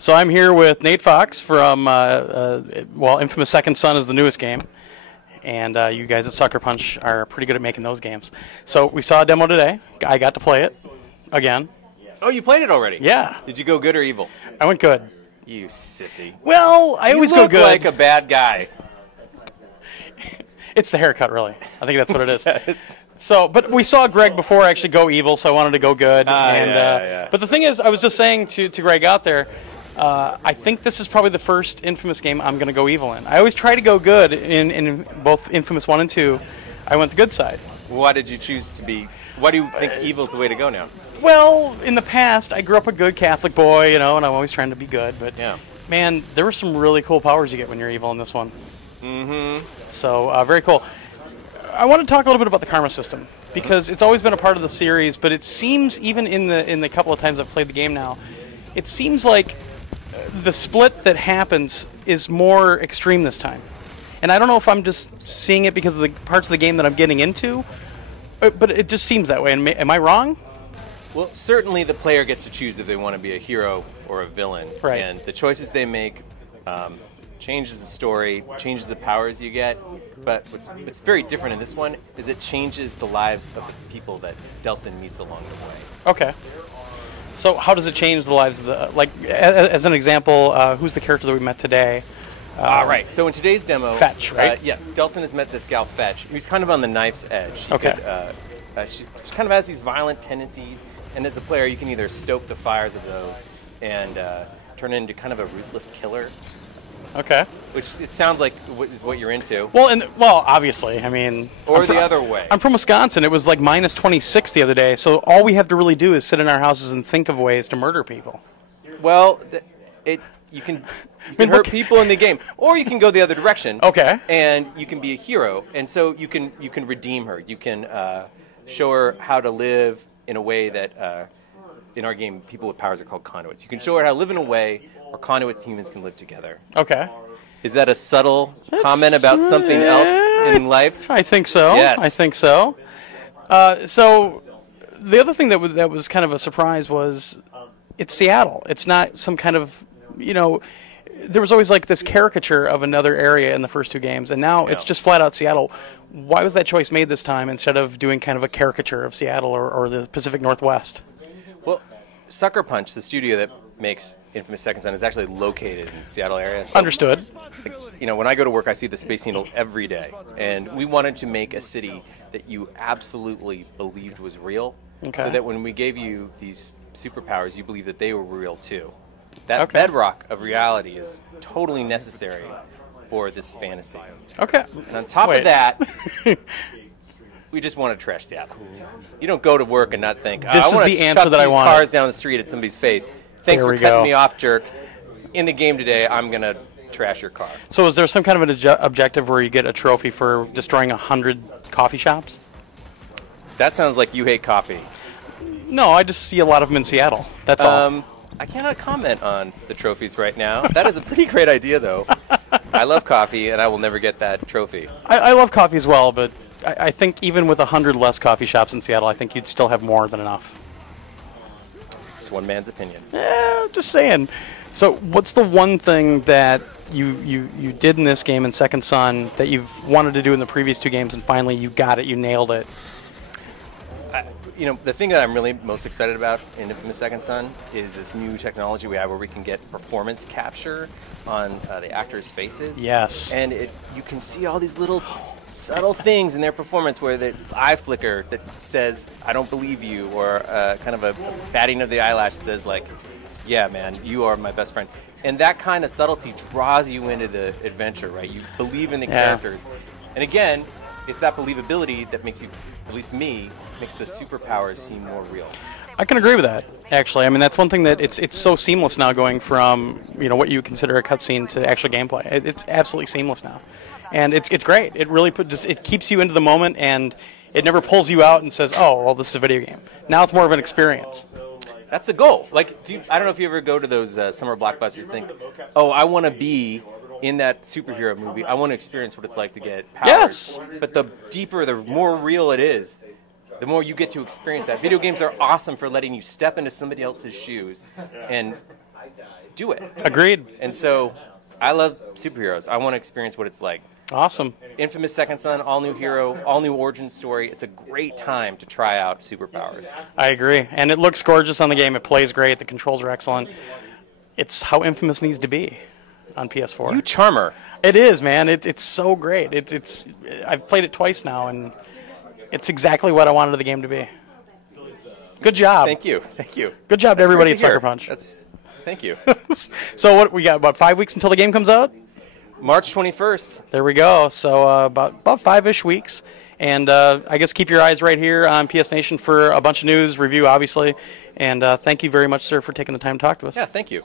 So I'm here with Nate Fox from, well, Infamous Second Son is the newest game. And you guys at Sucker Punch are pretty good at making those games. So we saw a demo today. I got to play it again. Oh, you played it already? Yeah. Did you go good or evil? I went good. You sissy. Well, I always go good. You look like a bad guy. It's the haircut, really. I think that's what it is. So, but we saw Greg before actually go evil, so I wanted to go good. Yeah. But the thing is, I was just saying to Greg out there, I think this is probably the first Infamous game I'm going to go evil in. I always try to go good in both Infamous 1 and 2. I went the good side. Why did you choose to be... Why do you think evil's the way to go now? Well, in the past, I grew up a good Catholic boy, you know, and I'm always trying to be good. But, yeah, man, there were some really cool powers you get when you're evil in this one. Mm-hmm. So, very cool. I want to talk a little bit about the karma system, because it's always been a part of the series, but it seems, even in the couple of times I've played the game now, it seems like the split that happens is more extreme this time. And I don't know if I'm just seeing it because of the parts of the game that I'm getting into, but it just seems that way. And am I wrong? Well, certainly the player gets to choose if they want to be a hero or a villain. Right. And the choices they make changes the story, changes the powers you get. But what's very different in this one is it changes the lives of the people that Delsin meets along the way. Okay. So how does it change the lives of the, like, as an example, who's the character that we met today? Right. So in today's demo... Fetch, right? Yeah. Delsin has met this gal, Fetch, who's kind of on the knife's edge. Okay. She kind of has these violent tendencies, and as a player, you can either stoke the fires of those and turn into kind of a ruthless killer. Okay. Which it sounds like is what you're into. Well, obviously, I mean... Or the other way. I'm from Wisconsin. It was like minus 26 the other day, so all we have to really do is sit in our houses and think of ways to murder people. Well, you can hurt people in the game, or you can go the other direction. Okay. And you can be a hero, and so you can redeem her. You can show her how to live in a way that, in our game, people with powers are called conduits. You can show her how to live in a way where conduits humans can live together. Okay. Is that a subtle comment about something else in life? I think so. Yes. I think so. So the other thing that was kind of a surprise was it's Seattle. It's not some kind of, you know, there was always like this caricature of another area in the first two games, and now it's just flat out Seattle. Why was that choice made this time instead of doing kind of a caricature of Seattle or the Pacific Northwest? Well, Sucker Punch, the studio that makes Infamous Second Son, is actually located in the Seattle area. So, understood. You know, when I go to work, I see the Space Needle every day, and we wanted to make a city that you absolutely believed was real, so that when we gave you these superpowers, you believed that they were real too. That bedrock of reality is totally necessary for this fantasy. Okay. And on top of that, we just want to trash Seattle. You don't go to work and not think, this I want is the to answer chuck that I these wanted. cars down the street at somebody's face. Thanks for cutting me off, jerk. In the game today, I'm going to trash your car. So is there some kind of an objective where you get a trophy for destroying 100 coffee shops? That sounds like you hate coffee. No, I just see a lot of them in Seattle. That's all. I cannot comment on the trophies right now. That is a pretty great idea, though. I love coffee, and I will never get that trophy. I love coffee as well, but I think even with 100 less coffee shops in Seattle, I think you'd still have more than enough. It's one man's opinion. Yeah, just saying. So what's the one thing that you did in this game in Second Son that you've wanted to do in the previous two games, and finally you got it, you nailed it? You know, the thing that I'm really most excited about in Infamous Second Son is this new technology we have where we can get performance capture on the actors' faces. Yes. And you can see all these little subtle things in their performance where the eye flicker that says, I don't believe you, or kind of a batting of the eyelash says, like, yeah, man, you are my best friend. And that kind of subtlety draws you into the adventure, right? You believe in the characters. And again, it's that believability that makes you, at least me, makes the superpowers seem more real. I can agree with that, actually. I mean, that's one thing that it's so seamless now, going from, you know, what you consider a cutscene to actual gameplay. It's absolutely seamless now, and it's great. It really it keeps you into the moment, and it never pulls you out and says, "Oh, well, this is a video game." Now it's more of an experience. That's the goal. Like, I don't know if you ever go to those summer blockbusters and think, "Oh, I want to be in that superhero movie. I want to experience what it's like to get powers." Yes. But the deeper, the more real it is, the more you get to experience that. Video games are awesome for letting you step into somebody else's shoes and do it. Agreed. And so I love superheroes. I want to experience what it's like. Awesome. Infamous Second Son, all new hero, all new origin story. It's a great time to try out superpowers. I agree. And it looks gorgeous on the game. It plays great. The controls are excellent. It's how Infamous needs to be on PS4. You charmer. It is, man. It's so great. I've played it twice now, and it's exactly what I wanted the game to be. Good job. Thank you. Thank you. Good job to everybody at Sucker Punch. Thank you. So what we got? About 5 weeks until the game comes out. March 21st. There we go. So about 5-ish weeks. And I guess keep your eyes right here on PS Nation for a bunch of news, review, obviously. And thank you very much, sir, for taking the time to talk to us. Yeah, thank you.